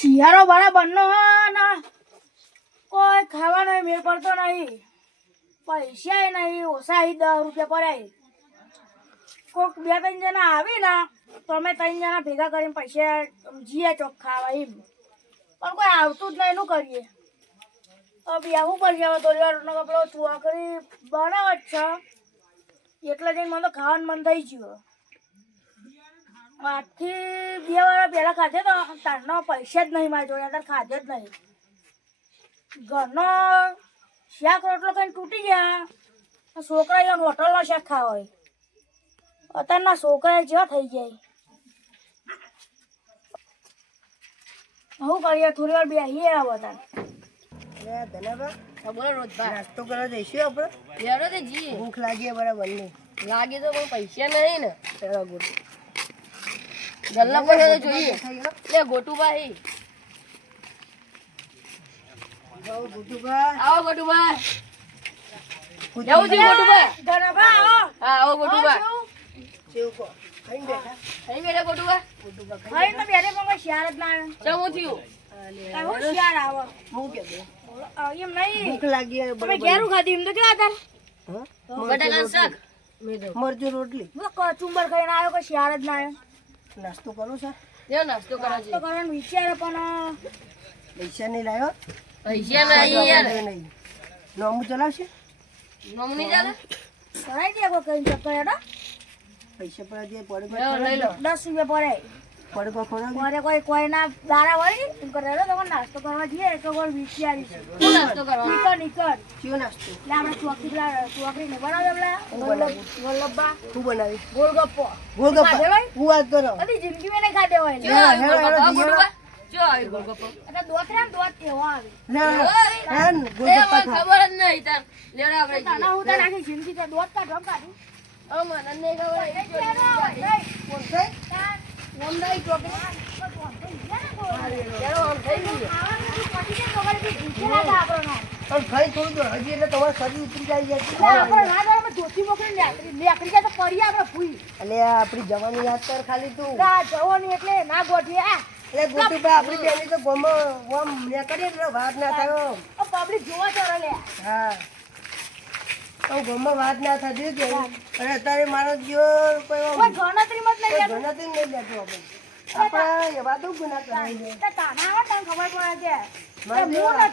શિયાળો બરાબરનો ના કોઈ ખાવાનો મેળ પડતો નહીં. પૈસા નહીં ઓછા દસ રૂપિયા પડ્યા કોક બે ત્રણ જણા આવી ને તો અમે ત્રણ જણા ભેગા કરીને પૈસા જીએ ચોક ખાવા એમ. પણ કોઈ આવતું જ નહીં, એનું કરીએ. તો બેહવું પડશે હવે થોડી કપડો ચોકરી બનાવે જ છે. એટલે જઈને મને તો ખાવાનું મન થઈ ગયું. આજથી બે વાર પહેલા ખાધે તો તારનો પૈસા જ નહીં મારી જોડે તાર ખાધે જ નહીં. ઘરનો શાક રોટલો કઈ તૂટી ગયા. છોકરા હોટલ હોટલનો શાક ખાવા હોય. અત્યારના છોકરા જેવા થઈ જાય. શું કરીએ? થોડી વાર બેસીએ આવો તાર. ધનાબા બોલો રોજભાઈ નાસ્તો કરવા જઈશું આપણે? ભૂખ લાગી બરાબર નહીં. લાગે તો પણ પૈસા નહીં ને. ગલ્લા પર તો જોઈએ લે ગોટુભાઈ બહુ ગુટુભાઈ આવો ગોટુભાઈ જવું છે ગોટુભાઈ આવો હા આવો કો ખાઈને બેઠા થઈ બેઠા ગોટુભાઈ ભાઈ તો બેરે પણ શિયાળ જ ના ચમું થયું આવે શિયાળ આવો હું કે બે બોલો, આ એમ નહીં ભૂખ લાગી તમે ઘેરું ખાધી એમ તો કેવા તાર બટાકાનું શાક મરચું રોટલી કચુંબર ખાઈને આવ્યો કોઈ શિયાળ જ ના આવ્યો નાસ્તો કરું સર. લેવો નાસ્તો કરો તો કરવાનું વિચાર પણ પૈસા નહીં લાવ્યો પૈસા નહીં યાર. નહીં. નોમું ચલાવશે? નોમની ચાલે? કરાઈ દે કોઈ કઈ ચક્કર હેડો પૈસા પડે દે પડે દસ રૂપિયા પડે. પડકો ખોરાક મારે કોઈ કોઈના દારા વળી એમ કરે હેડો તમે નાસ્તો કરવા જઈએ તો કોઈ વિચારી છે શું નાસ્તો કરવાનો? નીકળ નીકળ. કયો નાસ્તો? એટલે આપણે ચોકડી પેલા ચોકડી ને બનાવે પેલા વલ્લભ શું બનાવી? ગોલગપ્પો. ગોલગપ્પા? હું વાત કરો? બધી જિંદગી મેં ખાધે હોય. જો આવી એટલે દોત રે ને દોત એવો આવે? ના ના એ ગોલગપ્પા મને ખા. ખબર જ નહીં તાર. લેવડો આપણે તને હું તને આખી જિંદગી તો દોત કા ઢમ ઓ મને નહીં ખબર એ જો પણ ખાઈ થોડું હજી એટલે તમારે શરીર ઉતરી જાય એટલે આપણે ભૂઈ જવાની યાદ કર ખાલી તું ના જવાની એટલે ના ગોઠવી એટલે ગોટુભાઈ આપણી બેની તો ગમો આમ નીકળીએ એટલે વાત ના થયો આપણી જોવા ચોરો લે હા તો ગમો વાત ના થતી કે અને અત્યારે મારો જીવ કોઈ ગણતરીમાં જ નહીં ગણતરી નહીં લેતું આપણે. આપણે એવા તો ગુના કરાવી દે તો તાના આવે તને ખબર પડે છે હું. ને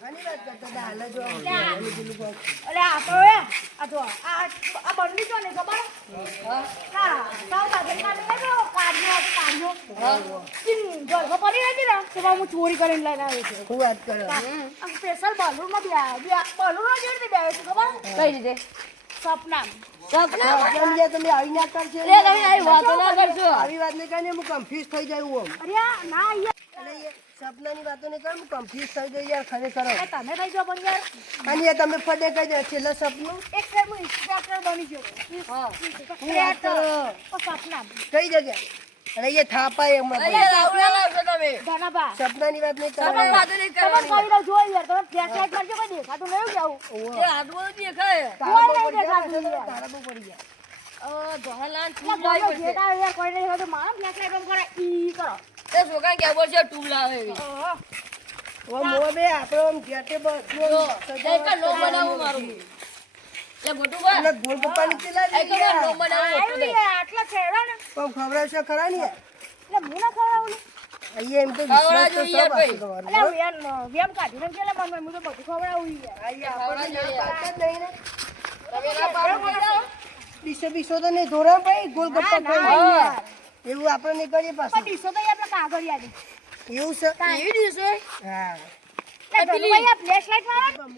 ને, ના આવ્યો હા. હું ને હા. હા હા ને હું ચોરી કરીને લઈને આવ્યો છું. શું વાત કરો? સ્પેશિયલ બલૂનમાં બી આવ્યો બલૂનમાં જેવી રીતે બેઠો છું ખબર? કઈ રીતે? સપના. સપના? જે તમે આવી ના તમે આવી વાતો ના કરશો આવી વાત નહીં કરીને હું કન્ફ્યુઝ થઈ જાય હું. અરે ના અહીંયા એટલે સપનાની વાતો નહીં કર હું કન્ફ્યુઝ થઈ જાય યાર ખરેખર? તમે થઈ જાઓ પણ યાર અને એ તમે ફટે કહી દે છેલ્લા સપનું? એક ટાઈમ હું ઇન્સ્ટ્રક્ટર બની ગયો. હા. શું વાત કરો સપના. કઈ જગ્યા અને એ થાપાય એમાં અહીંયા લાવડા લાવશો તમે. ધનાબા. સપનાની વાત નહીં તમે કરવાની. વાતો નહીં તમે કરવાની. કરી લો જોઈ યાર તમે ફ્લેશ લાઈટ મારજો કોઈ દેખાતું નહીં જાવું એ હાથમાં તો દેખાય. તારા કોઈ નહીં પડી ગયા દેખાતું યાર. તારા બહુ પડી ગયા. અ, લાવવી ગમે જે પડશે. કાંઈ યાર કોઈ નહીં હોય તો મારા ફ્લેશ લાઈટ બંધ કરે ઈ કરો. એ છોકરા કેવું પડશે ટૂબ લાવે ઓ મો બે આપણે આમ જેટે જો, એક નો બનાવું મારું. એ મોટું ભાઈ અને ગોલગપ્પાની ચીલા એક નો બનાવું મોટું આવ્યું દે યાર, આટલો છેડો ને. પણ ખવડાવશે ખરા ને? એટલે હું ના. ખવડાવું અહીંયા એમ તો વિશ્વાસ તો સબ આપી દેવાનો. એટલે હું યાર વેમ કાઢીને કેલે મન હું તો બધું ખવડાવું યાર. અહીંયા આપણને ના જ નહીં ને. તમે ના પાડો. બોલાવો. બીસો તો નહીં ધોરણ ભાઈ ગોલગપ્પા યાર. એવું આપણે નહીં કરીએ પાછું. ડીશો તો આપણે કાગળ યાદ એવું છે? એવી ડીશ હા. ધનુભાઈ આ ફ્લેશ લાઈટ મારો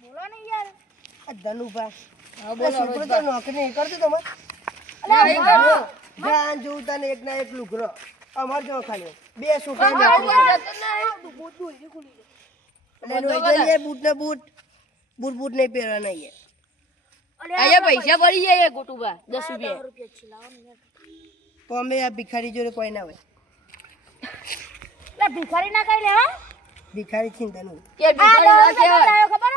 બોલો ને યાર. આ ધનુભા. હા, બોલો, છોકરો તો નોકરી નહીં કરતો હા. જાન જોઉં તને એક ના એક લુગરો અમાર જો ખાલી. બે છોકરા. એટલે બૂટ ને બૂટ બૂટ બૂટ નહીં પહેરવાના અહીંયા. પૈસા પડી જાય ગોટુબા દસ રૂપિયા. તો અમે આ ભિખારી જોડે કોઈ ના હોય. એટલે ભિખારી ના કઈ લેવા? ભિખારી છીએ ને કે ભિખારી ના કહેવાય. ખબર?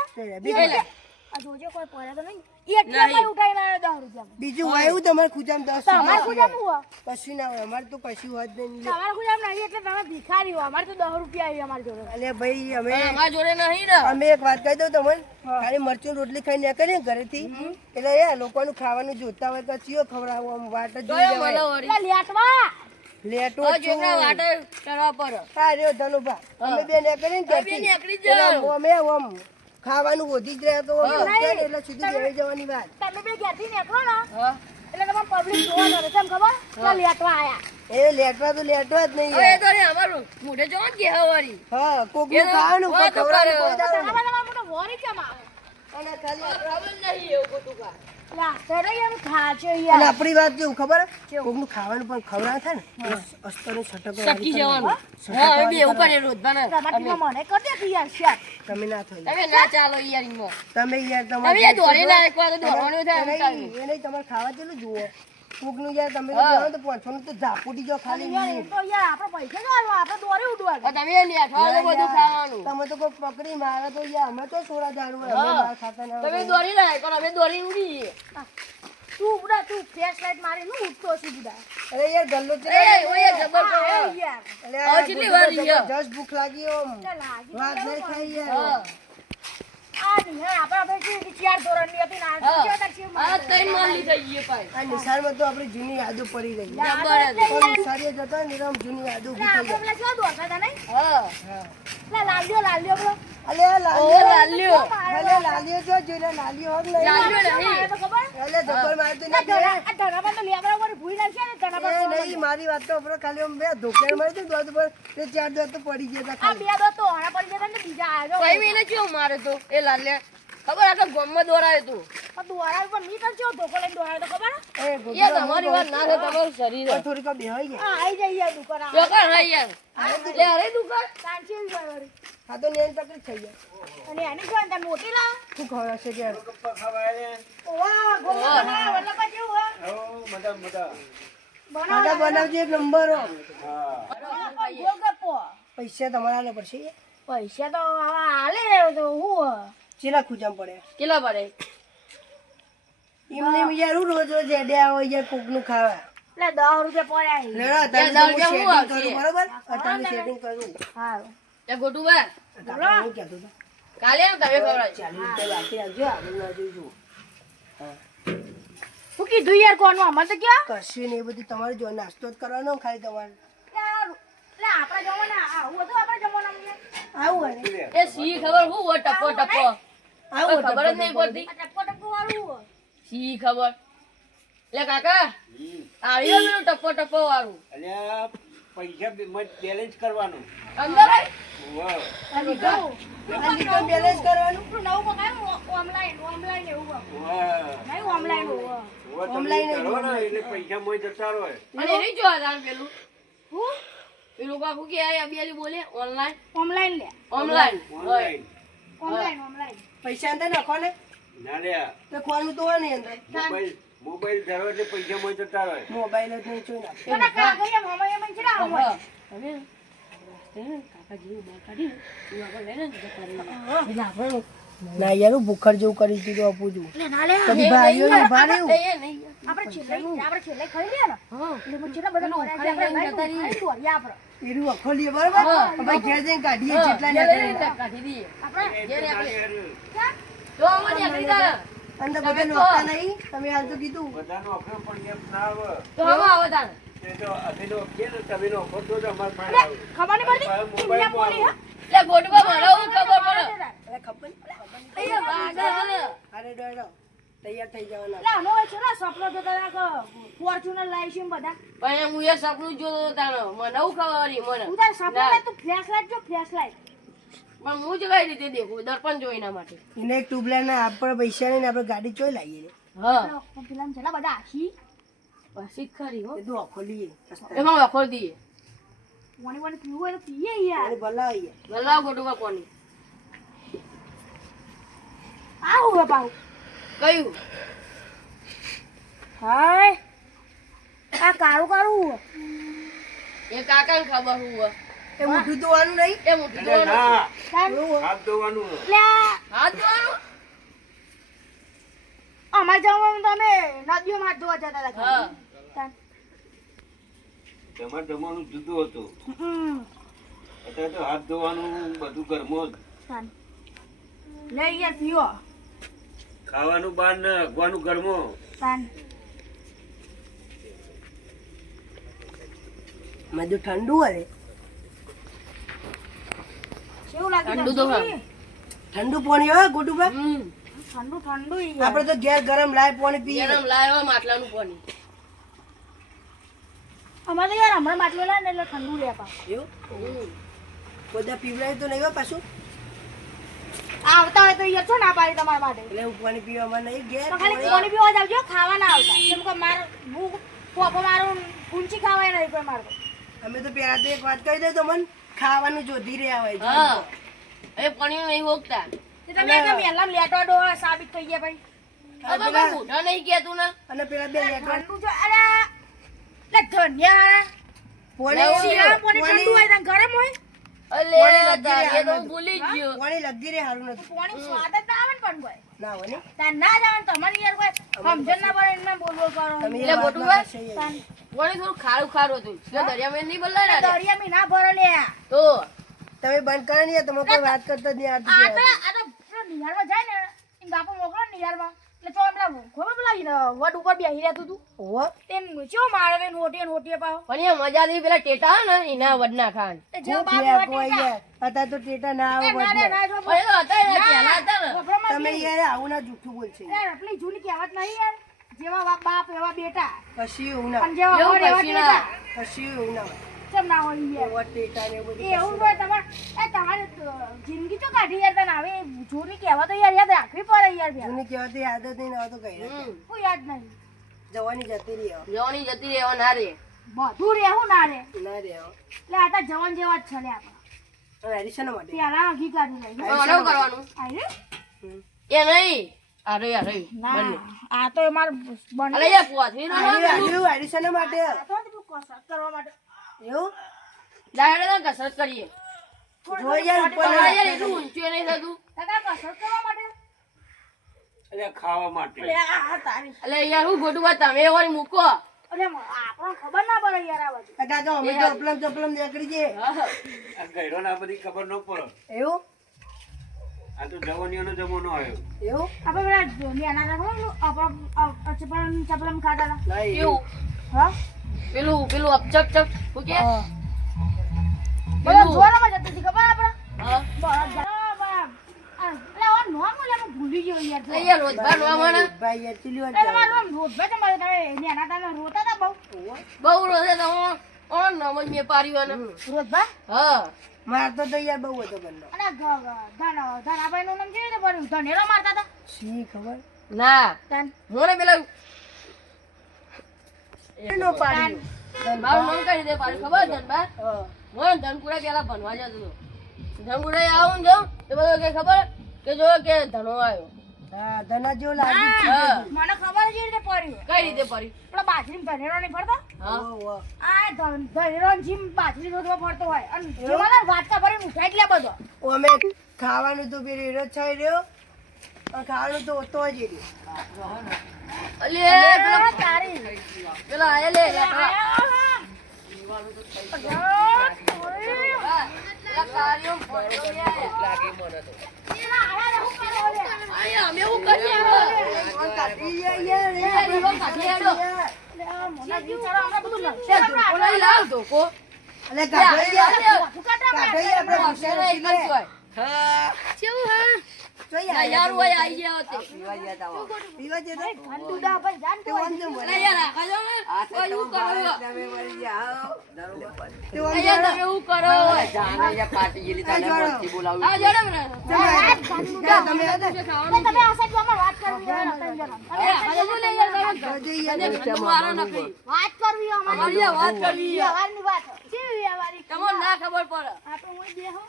જોજે કોઈ પડ્યા તો નહીં. એટલે નહીં. ઉઠાઈને આવ્યો દસ રૂપિયા બીજું હોય એવું તમારે ખુજામ દસ તમારે રૂપિયા હોય કશું ના હોય અમારે તો કશું હોત નહીં. તમારે ખુજામ નહીં એટલે તમે ભિખારી હો. અમારે તો દસ રૂપિયા આવી અમારી જોડે. અલે ભાઈ અમે અમારા જોડે નહીં ને. અમે એક વાત કહી દઉં તમને. ખાલી મરચું રોટલી ખાઈને નીકળીએ ને ઘરેથી. એટલે યાર લોકોનું ખાવાનું જોતા હોય તો ચિયો ખવડાવો આમ વાટ જ જોઈ લેટવા. લેટો છોકરા વાટે કરવા પર હા રહ્યો ધનુભા. અમે બે ને જાઓ. અમે ખાવાનું વધી જ રહ્યા તો એટલે સુધી બેસી જવાની વાત. તમે બે ઘેરથી નીકળો ને. એટલે તમારે પબ્લિક જોવા મળે કેમ ખબર? એટલે લેટવા આયા. એ લેટવા તો લેટવા જ નહીં એ તો રે અમારું મોઢે જો કે હવારી હા કોકનું એનો ખાવાનું વાત ખવડાવવાનું કોઈ કરે. દાડો નહીં. તમારે તમારે મોટો વોરી કેમ આવે અને ખાલી ખબર નહીં એવું બધું કા અને આપણી વાત કેવું ખબર? કોકનું ખાવાનું પણ ખવડાવે થાય ને અસ્તરનું છટકો સટકી જવાનું. તમે ના થઈ તમે ના ચાલો યાર તમે યાર તમારે તમારે ખાવા જેટલું જુઓ. કોકનું યાર તમે તો તો પાંચસો નું તો ઝાપુટી જો ખાલી તો યાર આપણે પૈસા જ આલવા આપણે દોરી ઉડવાનું. તમે લેઠવા તો બધું ખાવાનું. તમે તો કોઈ પકડી મારે તો યાર અમે તો સોડા દારૂ અમે બહાર ખાતા ના તમે દોરી ના પણ અમે દોરી ઉડી તું ઉડા તું ફ્લેશ લાઈટ મારી નું ઉઠતો છું બુડા અરે યાર ગલ્લો છે એ ઓય જબર કરો યાર. અરે કેટલી વાર રહ્યા? ભૂખ લાગી ઓમ. વાત નહીં ખાઈ યાર. નિશાળમાં તો આપણી જૂની યાદો પડી રહી. જબર નિશાળીએ જતા ને એટલે આમ જૂની યાદો થઈ પેલા લાલ્યો લાલ્યો અલે આ લાલ્યો અલે લાલીઓ. જો જોઈને લાલીઓ હોત નહીં. લાલ્યો નહીં. માર્યો તો ખબર અલે જબર માર તો આ આ ધના પર તો લેબરા ઉપર ભૂઈ નાખશે ને ધના પર નહીં મારી વાત તો ખાલી બે ધોકેર મારી ને દોત ઉપર તે ચાર દોત તો પડી ગયા હતા આ બે દોત તો હણા પડી ગયા ને બીજા આવ્યો ભાઈ મેને કેવું મારે તો? એ લાલ્યા. ખબર આખા ગામમાં દોરાય તું. પણ દોરા ઉપર મી તો કેવો ધોકો લઈને દોરાયો તો ખબર એ એ તમારી વાત ના થાય તમારું શરીર પણ થોડીક બેહાઈ ગયા હા આઈ જાય યાર દુકાન આ. દુકાન હા યાર. લે અરે દુકાન. કાંચી આવી જાય તો નેન તકલીફ થઈ ગયા અને એની જોઈને તાર મોટી લાવ. શું ખવડાવશે કે વાહ ગોળા બનાવ વલ્લભા જેવું હે બનાવ બનાવજો એક નંબર. હો. પૈસા તમારા આલે પડશે. પૈસા તો હાલે તો હું ચેલા ખૂજામ પડે. કેટલા પડે? એમને એમ યાર રોજ રોજ એડ્યા હોય યાર કોકનું ખાવા. એટલે દસ રૂપિયા પડ્યા દસ રૂપિયા કરું બરોબર? અત્યારે સેટિંગ કરું. હા એ ગોટું બા હું કહેતો હતો. કાલે ને તમે ના જોઈશું. શું કીધું યાર કોનું અમારે તો ક્યાં? કશું નહીં બધું તમારે જો નાસ્તો જ કરવાનો ખાલી તમારે. એટલે આપણા આવું હતું આપણા જમાનામાં આવું એ સી ખબર હું ટપો ટપો ખબર જ નહીં પડતી. આ ટપકો ટપકો વાળું સી ખબર. લે કાકા. આવી ગયો ટપો ટપો વાળું અલ્યા પૈસા બેલેન્સ કરવાનું. અંદર આય. વાહ. આ લીધું. આ લીટર બેલેન્સ કરવાનું? નવું ઓનલાઈન ઓનલાઈન એવું નહીં ઓનલાઈન હોય વાહ, તમે ઓનલાઈન જ કરો ને એટલે પૈસા મોય જતા રહે. અને એની જો આધાર પેલું. હું? પેલું કાકુ કે અબિયાલી બોલે ઓનલાઈન. ઓનલાઈન લે. Online online. ઓનલાઈન ઓનલાઈન પૈસા અંદર નાખો ને. ના તો તો હોય અંદર. મોબાઈલ મોબાઈલ ધરો એટલે પૈસા મોબાઈલ જ નહીં જોઈ નાખો જેવું યાર કરી દીધું આપું છું. એટલે ના લે કદી ભાઈઓ ને ભાડ્યું આપણે છેલ્લે આપણે છેલ્લે ને. હા. એટલે છેલ્લે બધા આપણે બરોબર? ભાઈ ઘેર જઈને કાઢીએ જેટલા ને કાઢી દઈએ. આપણે ઘેર આપણે. ક્યાં? તો બધા નોખતા નહીં? તમે હાલ તો કીધું. બધાનો અખરો પણ એમ ના આવે? તો આવે તારે. તે તો તો તૈયાર થઈ જવાના. સપનો જોતા હતા ફોર્ચ્યુનર લાવીશું બધા. પણ હું એ સપનું જોતો હતો મને હું ખબર મને. તું તારે સપનો તું ફ્લેશ લાઈટ જો ફ્લેશ લાઈટ પણ હું જ કઈ રીતે દેખું દર્પણ એના માટે. એને એક ટ્યુબલાઈટ ના આપણે પૈસા ને આપણે ગાડી ચોઈ લાવીએ. હા. પેલા છે બધા આખી પછી ખરી હો. બધું ઓખો લઈએ એમાં ઓખો દઈએ. કોની કોની પીવું હોય તો પીએ યાર. અને ભલા આવીએ ગલાવ કોની આવું હવે પાઉ કયું? હાય. આ કારું કારું. એ કાકાને ખબર હું એ મોઢું ધોવાનું નહીં? એ મોટું અરે હાથ ધોવાનું. એટલે હાથ ધોવાનું? અમારે જવામાં તમે નદીઓમાં હાથ ધોવા જતા હતા હા. જમવાનું જુદું હતું. અત્યારે તો હાથ ધોવાનું બધું ઘરમાં જ. તાન. લે યાર પીવો ખાવાનું બહાર ને અગવાનું ઘરમાં. મજુ ઠંડુ લાગે ઠંડુ તો ઠંડુ પાણી હોય ગોટુભા હમ. ઠંડુ ઠંડુ આપણે તો ઘેર ગરમ લાય પાણી પીએ. ગરમ લાવ્યો માટલાનું પાણી. અમારે યાર હમણાં માટલો લાય ને એટલે ઠંડુ રે પા એવું? બધા પીવડાય તો નહીં હોય પાછું? આવતા હોય તો યાર છો ના પાડી તમારા માટે. એટલે હું પાણી પીવામાં નહીં ઘેર ખાલી પાણી. પીવા જાવજો ખાવા ના આવતા. કેમ કે માર ભૂખ પોપો મારું ઊંચી ખાવાય નહીં કોઈ મારું અમે તો પેલા તો એક વાત કહી દે તો મન. ખાવાનું જોધી રહ્યા હોય હા. એ પણ નહીં હોકતા તે તમે એકદમ મેલામ લેટો ડો સાબિત થઈ ગયા ભાઈ. હવે નહીં કહેતું ને. અને પેલા બે ઠંડુ જો અરે લે ધન્યા. પાણી શિયાળા ઠંડુ હોય તને ગરમ હોય અલે તારી તો હું ભૂલી જ ગયો. પાણી લગી રે સારું નથી. પાણી સ્વાદ જ ના આવે ને પણ કોઈ. ના હોય ને? તાર ના જ આવે ને તમારી યાર કોઈ સમજણ ના પડે એમને બોલ બોલ કરો તમે મી બંધ કરો ને તમે કોઈ વાત કરતા જ નહીં બાપુ મોકલો ને નિહાળમાં એટલે તો એમના ખબર પેલા વડ ઉપર બેહી રહેતું તું? ઓહો તેમ ચો મારે ને હોટીએ ને હોટીએ પાવ પણ એ મજા દી પેલા ટેટા આવે ને એના વડના ખાન જો બાપ હોય તો ટેટા ના આવે ના રે ના એ તો હતા એના પેલા હતા ને. તમે યાર આવું ના જૂઠું બોલ છે યાર, આપણી જૂની કહેવત નહીં યાર. જેવા બાપ એવા બેટા. કશું એવું ના. પણ જેવા એવું વડ ના. એવું ના યાર એવા ટેટા ને એવું એવું હોય તમારે એ તમારે જિંદગી તો કાઢી યાર તને હવે. જૂની કહેવતો યાર યાદ રાખવી પડે યાર જૂની યાદ આદત નહીં ના હોય તો કઈ કોઈ યાદ નહીં. જવાની જતી રહી. હવે. જવાની જતી રહેવા ના રે. બધું રહેવું ના રે. ના રે. એટલે આ તો જવાન જેવા જ છે લે આપણે. હવે હરી શાના માટે? પેલા ઘી કાઢી લઈ હવે કરવાનું? આઈ એ નહીં. અરે અરે આ તો અમાર બને. અરે નો તો કરવા માટે. એવું? ડાયરેક્ટ કસરત કરીએ. જો યાર ઉપર યાર એટલું ઊંચું નહીં થતું. કાકા કસરત કરવા માટે? એટલે ખાવા માટે. આ તારી. યાર હું વાત તમે મૂકો. ખબર ના પડે યાર આ બધું. અમે તો ચપલમ આ ના ખબર ન પડે. એવું? આ તો જવાનીઓનો જમાનો આવ્યો. એવું? આપણે પેલા આપણો ચપલમ ચપલમ ખાતા હતા. એવું. હા? પેલું પેલું અપચપ ચપ શું કે જોરામાં જતી હતી ખબર આપણે હા. બહુ? રોજે તો નામ જ મેં પાડ્યું હા. મારતો તો યાર બહુ હતો બંને અને ગ- ગ- ધન ધનાભાઈ નું નામ કેવી રીતે પડ્યું ધનેરો મારતા હતા? શી ખબર? ના. તન મને પેલા નો પાડી. ધનબાર નામ કરી દે પાડી ખબર ધનબાર ધનબા હા. ધનપુરા પેલા ભણવા જતો હતો. ધનપુરા આવું જો તો બધો કે ખબર? કે જો કે ધનો આવ્યો. હા ધના જેવો લાગી છે. મને ખબર છે રીતે પડી. કઈ રીતે પડી? પણ બાજરી ધનેરો નહીં પડતો હા. ઓહો, ઓહો. આ ધન- ધનેરો ને જીમ બાજરી રોટવા પડતો હોય. અને જેમાં ને વાટકા ભરી ઉઠાઈ લે બધો. ઓ અમે ખાવાનું તો પેલી રચાઈ રહ્યો. ખાવાનું તો ઓતો જ રહ્યો. અલે પેલા તારી પેલા આયા લે હા. અલે કાઢો યાર. લે, કાઢો યાર, આ હોય. તો ના, યાર, યાર હોય આઈ ગયા હોતે. પીવા જતો? તે વાંધો નહીં. યાર, રાખા જો ને. ઓય, કરો છો. તે વાંધો અહીંયા નહીં. તમે એવું કરો હોય. આ જોડો. આ જોડે મને. જા, તમે હતા. શું ખાવાનું? વાત કરવી તો તમે જરા. અરે, આ જો યાર, તમે તો મારો નથી. વાત કરવી અમારી. અમારી વાત કરવી છે. વ્યવહારની વાત કેવી વ્યવહારિક? તમને ના ખબર પડે આ તો હું બેહો.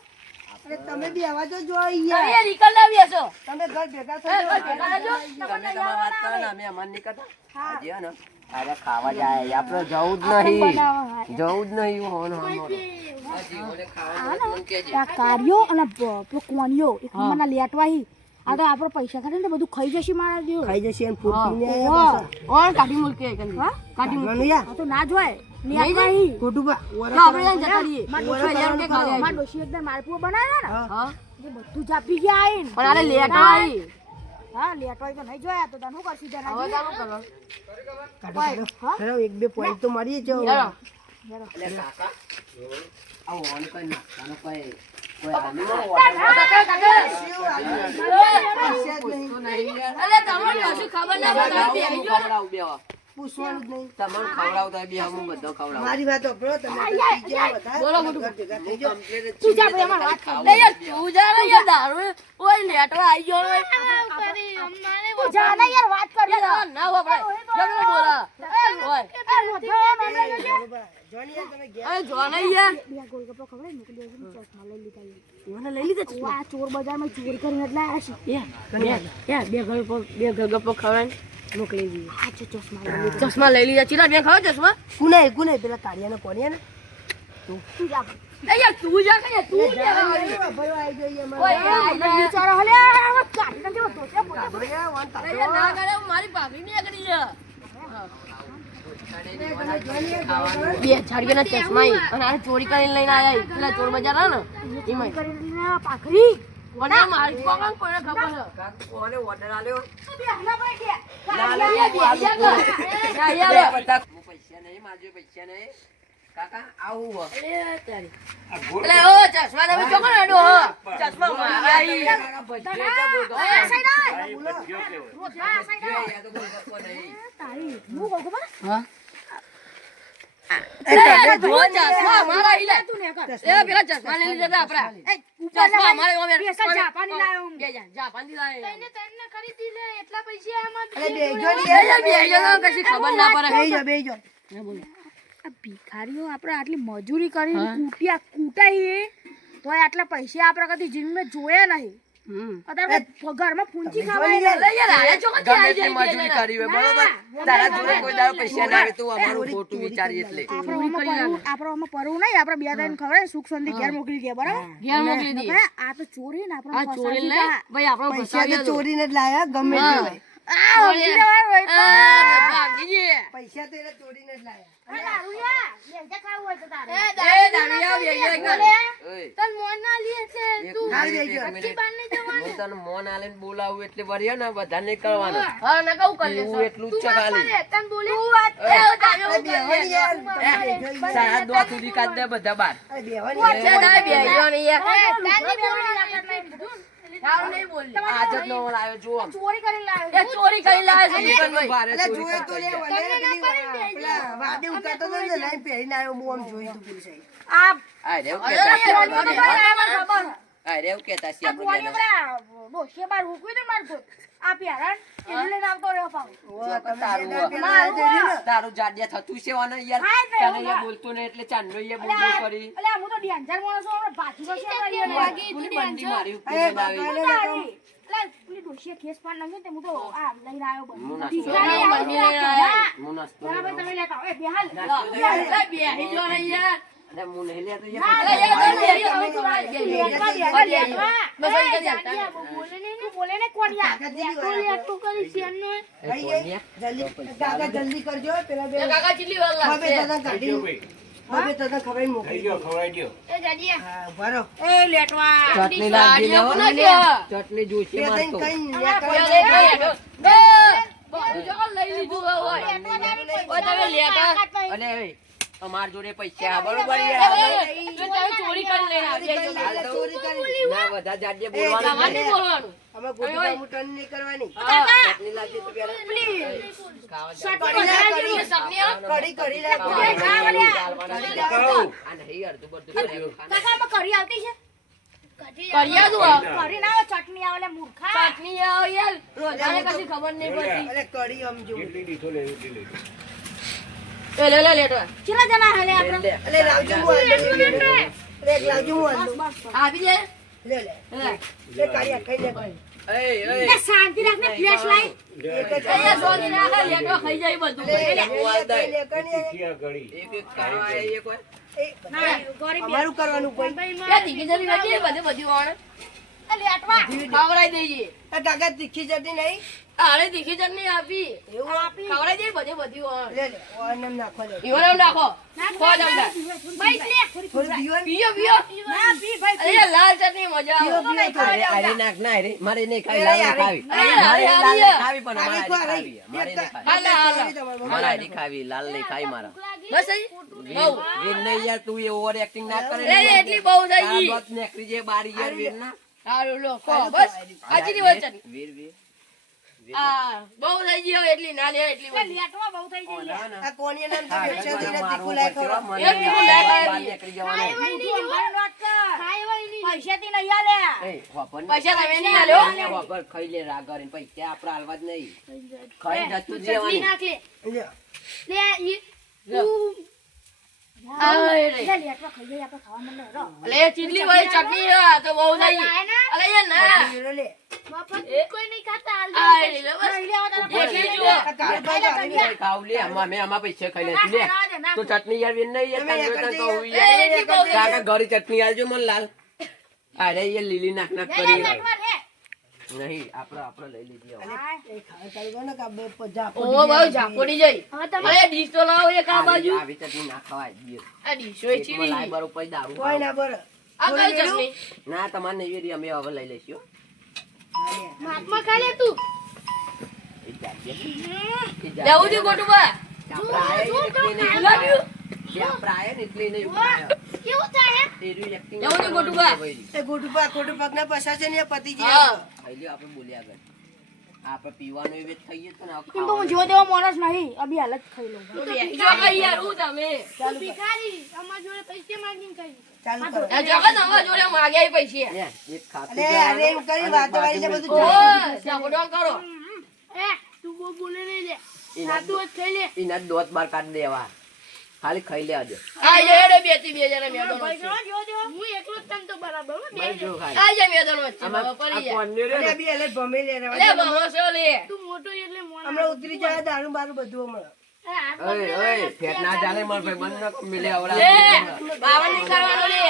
અરે તમે બી આવા જો જો અહીંયા. યાર નીકળ ના બેસો. તમે ઘર ભેગા થજો. ઘર ભેગા રહેજો. તમને હા. ના ને અરે ખાવા જાય. આપણે જવું જ નહીં. જવું જ નહીં હોન હોન હોન. આ કાર્યો અને પ- એક નંબરના લેટવા આ તો આપણે પૈસા ખાતે ને બધું ખાઈ જશે મારા જેવું. ખાઈ જશે એમ ફૂટ પીને કાઢી હા? કાઢી આ તો ના હી ખોટું માર મારા. ડોશી એકદમ માલપુઓ બનાવ્યા ને? હા. બધું જાપી ગયા. પણ લેટવા આવી હા લેટવાય તો નહીં જોયા તો તને શું કરશું હવે ચાલુ કરો. કાઢો, કાઢો. ચલો, એક બે point તો મારીએ જ. ચાલો. ખબર ના. પૂછવાનું જ નહીં. તમારું ખવડાવતા બી હું બધો ખવડાવું. મારી વાત સાંભળો, તમે પી ગયા બધા. બોલો મોટું. થઈ જાઓ. તું ભાઈ અમારે વાત કર લે યાર તું યાર દારૂ ઓય લેટવા આવી ગયો ને તું ને યાર વાત કર યાર ના વાપરે જગલો બોલા ઓય. જોની યાર તમે ગયા. અરે જો યાર બે ગોલગપ્પો ખવડાવી મોકલી દેજો ને ચશ્મા લઈ લીધા મને લઈ લીધા ઓ આ ચોર બજારમાં ચોરી કરીને એટલે આવ્યા બે ઘર પર બે ઘર ગપ્પો ખવડાવીને મોકલી દીધી આ છે ચશ્મા લઈ લીધા. ચશ્મા લઈ લીધા. ચીલા બે ખાવ ચશ્મા? ગુનાય ગુનાય પેલા કાળિયાને ને. તું જા એ યાર તું જા કે તું જા એ આવી યાર બિચારો હલે કાઢી નાખે છે ના કરે મારી ભાભી ને કરી જા બે છાડીના ચશ્મા અને આ ચોરી કરીને લઈને આયા પેલા ચોર બજાર હે ને. એમાં પાખરી પણ મારી કોણ કોઈને ખબર છે કોને order આલ્યો? યાર, બે હજાર કર. યાર, યાર. બધા પૈસા નહીં મારજો પૈસા નહીં કાકા આવું હો. એટલે ઓ ચશ્મા તમે ચોકન હેડો હો ચશ્મા મારા. કાકા. તારી હું કહું હા તું કર તા ભિખારીઓ આપડે આટલી મજૂરી કરીને કૂટ્યા કૂટાઈએ તોય આટલા પૈસા આપડે કદી જીવનમાં જોયા નહીં. ઘરમાં પૂંચી ખાવાય જોઈ લે. અરે યાર, આયા ચોકન ગમે આવી તે જાય બે મજૂરી કરી હોય બરોબર? તારા જોડે કોઈ દાડો પૈસા ના આવે તું અમારું ખોટું વિચારી એટલે. આપણે આમાં પરવું નહીં આપણે બે ત્રણ ખબર સુખ શાંતિ ઘેર મોકલી દે બરાબર? ઘેર મોકલી દી. નકર આ તો ચોરી ને આપણે ચોરી લે ભાઈ આપણો પૈસા ફસાવી તો જ લાયા ગમે તે હોય. પૈસા તો એને જ લાયા. મોન બોલાવું એટલે વર્યો ને બધા કરવાનું ને કહું કરી એવું એટલું જ છે ખાલી બધા બાર. અરે હજાર ને લાવ્યો જો ચોરી કરીને લાવ્યો. ચોરી કરી લાવે છે જીવનભાઈ. ભારે ચોરી તો લે, પેલી વાદે ઉતારતો હતો ને, લાઈન પહેરીને આવ્યો, હું આમ જોયું તું પેલી આ આ રે એવું અરે એવું કેતા છે આપણે. ડોશીએ બાર હુકવી દે માર તો આ પ્યારણ એને લઈને આવતો રહ્યો પાવ તારું જાડિયા થતું છે વાને યાર. એટલે તને એ બોલતો ને એટલે ચાંદો એ બોલતો કરી અલે હું તો ડેન્જર માણસ છું આપણે ભાજી તો છે ભાઈ કોની બંડી મારી ઉપર ડોશીએ ખેસ પાડ નાખ્યો તે હું તો આ લઈને આવ્યો હું નાસ્તો ઠીકાણે લઈને આવ્યો. હું નાસ્તો બરાબર તમે લેતા એ બેહાલ. બેહાલ. જો યાર. અરે હું નહીં લેતો એ જાડિયા. બોલે તું બોલે જલ્દી વાળા. એ. કોણિયા? જલ્દી કાકા જલ્દી કરજો પેલા કાકા કેટલી વાર હવે લાગશે તને થઈ ગયો મોકલી ગયો ખવડાવી દ્યો. હા ઊભા એ લેટવા. ચટણી લાગી લેવો ને ચટણી જોઈશે મારતો. ત્રણ કઈ બે. ન્યા બે. હજાર. જો લઈ લીધું હવે. ઓય, તમે લેતા. અને એ, અમાર જોડે પૈસા બરોબર ચોરી કરી લઈને તો ચોરી કરી. ના બધા જાડે એ, નહીં. બોલવાનું. અમે ગોટી કામ નહીં કરવાની ચટણી લાગી તો પેલા કરી. એ સપની આ? નહીં અડધું બધું કાકા કરી આવતી છે કર્યા તું કરી ના ચટણી આવે મૂર્ખા ચટણી આવો યાર રોજાને કશી ખબર નહીં પડતી અરે કઢી આમ કેટલી દીધો લે આપણે. લાવજો હું. લાવજો હું. ખાઈ ફ્લેશ લાઈટ. તીખી ખવડાવી દઈએ. કાકા ચટણી નહીં? તારે જન ને આપી. ખવડાવી દે બધે બધી લે લે ઓને એમ નાખો લે. ઈવન એમ નાખો. ખો જમતા પીઓ પીઓ ના પી ભાઈ અરે લાલ ચટણી મજા આવે. પીઓ પીઓ અરે અરે નાખ ના અરે મારે નહીં ખાવી અરે લાલ યાર, ખાવી. મારે લાલ ખાવી પણ મારે. ખાવી મારે નહીં ખાવી. હાલ, હાલ. મારે નહીં ખાવી લાલ નહીં ખાઈ મારા. બસ? બહુ. વીર નહીં યાર તું એ ઓવર એક્ટિંગ ના કરે એટલી બહુ થઈ ગઈ. દોત નેકરી જે બારી યાર વીર ના સારું લો બસ. આજી ની વચન વીર વીર બહુ થઈ ગઈ એટલી ના લે એટલી બધી. ના, ના. આ કોણીએ નામ તો વેચે એટલે તીખું લાય પડશે, ખવડાવો. હો, મને એક તીખું લાય બાર ખાવી. નીકળી જવાનું. નહીં આલે પૈસા તમે નહીં આલ્યો એ ખાઈ લે રાગર પૈસા આપણે હાલવા જ નહીં ખાઈ જતું જ રહેવાનું. લ્યો. આ એ રે. લે, ચીટલી વાળી ચટણી તો બહુ થઈ અલે ના એ ભાઈ. કાકા ઘરે ચટણી આલજો મને લાલ અરે એ લીલી નાખ નાખ કરી નહીં આપણે આપણે લઈ લીધી ઓ ભાઈ ઝાપોડી જઈ. અરે ડીશ લાવો એક આ બાજુ. આવી ચટણી ના ખવાય ગીર. આ ડીશો ચીરી લાય બરોબર દારૂ કોઈ ના બર. આ કઈ ચટણી ના તમારે નહીં વેરી, અમે હવે લઈ લઈશું. હો. ખા લે તું. જાગે. લેવું છે ગોટું બા જે આપણે આયા ને એટલે નહીં ઉભરાયો. જે આપણે આયા ને એટલે નહીં ઉભરાયો. એરી acting લેવું છે એ ગયા. આપણે પીવાનું એ હવે એમ તો હું. જેવો માણસ નહીં અભી હાલ ખાઈ લઉં. તમે? ચાલુ. જગત અમારા જોડે પૈસા. લે, એક ખાતું અરે જવાનું અરે એમ કરી દોત બાર કાઢી દેવા. ખાલી ખાઈ લે આજે. આ જે બેથી બે જણા મેદોનો વચ્ચે. ભાઈ જો બે આ જે મેદોનો વચ્ચે પડી આ જાય કોણને રે બે એટલે ભમે લે રહેવા લે દે. ભમરો લે. હમણાં ઉતરી જાય દારૂ બારૂ બધું હમણાં. ઓય, ઓય, ફેટ ના ચાલે મારા ભાઈ બંધ ન મિલે આવડા. લે બાવનની કરવાનો લે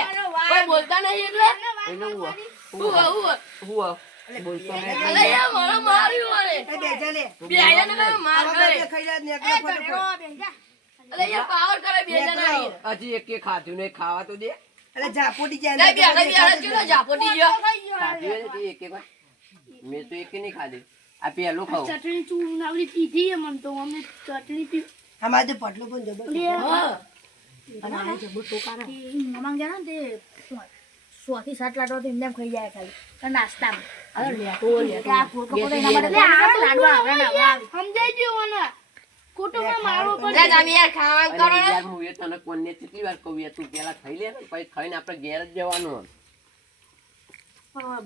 કોઈ બોલતા નહીં એટલે? એને હુઆ હુઆ હુઆ આ, હું આ. હું આ? બોલતો નહીં. અલે યાર મને માર્યો અરે બેજા લે. બે જણા ને માર કરે ખાઈ જા ને એકલો ફટાફટ. અલે યાર પાવર કરે બે જણા. હજી એક કે ખાધું ને ખાવા તો દે. એટલે જાપોટી જાય બે બે બે ચલો જાપોટી જો ખાધું ને એક એક મે તો એક નહીં ખાધી. આ પેલું ખાવું અમારે તો પટલું પણ જબર હા. અને આ જબુ ટોકારા. મમાંગ જાણ તે સો થી સાત લાડવા તો એમને એમ ખાઈ જાય ખાલી. નાસ્તા આ ફોટો લાડવા આવે ને આવે લે તમે યાર ખાવાનું કરો યાર હું એ તને કોને કેટલી વાર કહું યાર તું પેલા ખાઈ લે ને પછી ખાઈને આપણે ઘેર જ જવાનું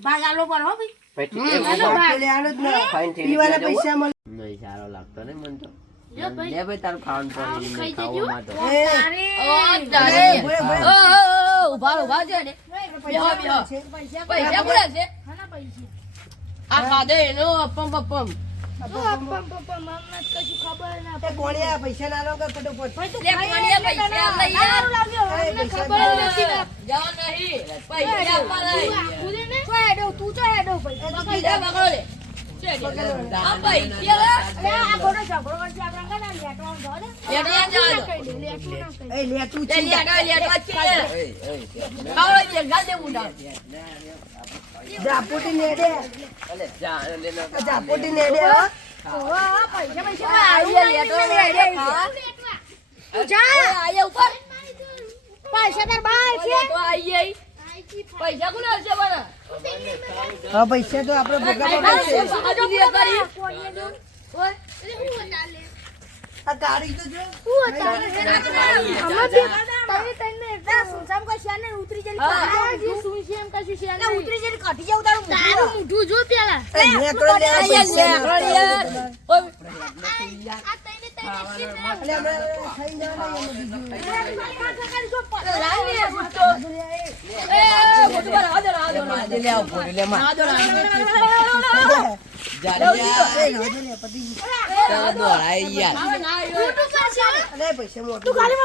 ભાગ આલો પર હો ભાઈ. પછી ઠીક છે, હું બાપ તો લેવાનો જ ના. ખાઈને થેલી પીવાના પીવા પૈસા સારો લાગતો ને મને તો. લે ભાઈ. તારું ખાવાનું ઊભા ઊભા છે ને પૈસા બોલે છે. આ ખાધે એનો અપમ અપમ પૈસા ના લો કે ફટોફટ. પૈસા લઈ યાર પૈસા પૈસા ઉપર પૈસા તાર બાર છે પૈસા કોને હશે બના હા પૈસા તો આપણે આ ગાડી તો જો. ઉતરી એ નેકળો લે આ આઈએ પૈસા લેકડો યાર ઓય એટલે હમણાં ખાઈ જવાના એમાં બીજું.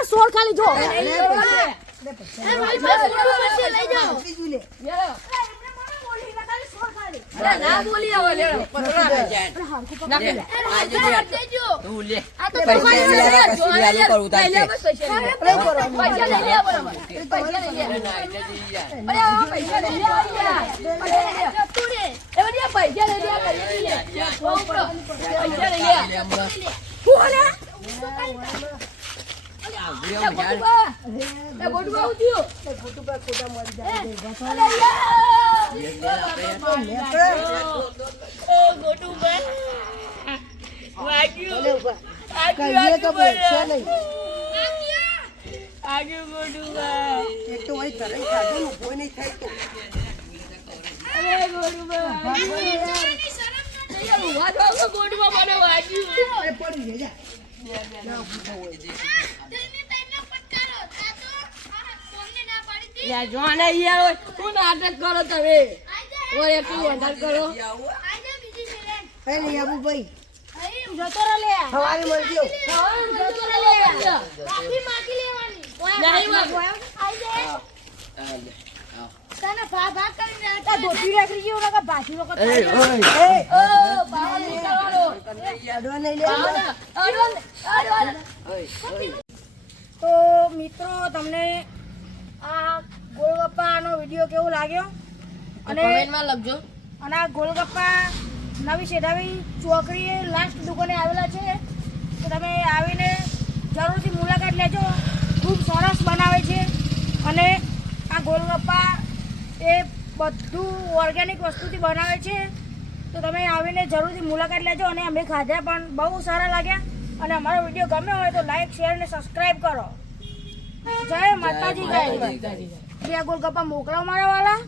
સોળ ખાલી જો અરે પૈસા ના બોલી હવે, લેલો. પતરા જાય લે, આજે લે. તું લે તો પૈસા તમારી આવા, જો, પછી આલુ કરવું તાર લઈ લે. બસ પૈસા લઈ લે. પૈસા લઈ લે, બરાબર. પૈસા લઈ લે. અરે જી અરે આ પૈસા લે, આવી જા. પૈસા લઈ લે. એ બધી આ પૈસા લઈ લે, આ કરી લે. પૈસા લઈ લે. લે. શું લે? ને ગોટમાં મને વાગ્યું. પડી જાય જા. યાર, જો આને યાર હોય, શું નાટક કરો તમે? ઓય એટલું વધારે કરો. આબુ ભાઈ જતો રહે. લે નહીં લે, ધોતી રાખી ગયો ને ભાજી વખત એ, ઓ, બાવા અડવા લે. ઓય. તો મિત્રો તમને આ ગોળગપ્પાનો વીડિયો કેવો લાગ્યો? અને કમેન્ટમાં લખજો. અને આ ગોળગપ્પા નવી શેઢાવી ચોકડીએ લાસ્ટ દુકાને આવેલા છે. તો તમે આવીને જરૂરથી મુલાકાત લેજો. ખૂબ સરસ બનાવે છે. અને આ ગોળગપ્પા એ બધું ઓર્ગેનિક વસ્તુથી બનાવે છે. તો તમે આવીને જરૂરથી મુલાકાત લેજો અને અમે ખાધા પણ બહુ સારા લાગ્યા. અને અમારો વીડિયો ગમ્યો હોય તો લાઈક શેર અને સબસ્ક્રાઈબ કરો. જય માતાજી જય બે ગોલગપ્પા મોકલાવ મારા વાળા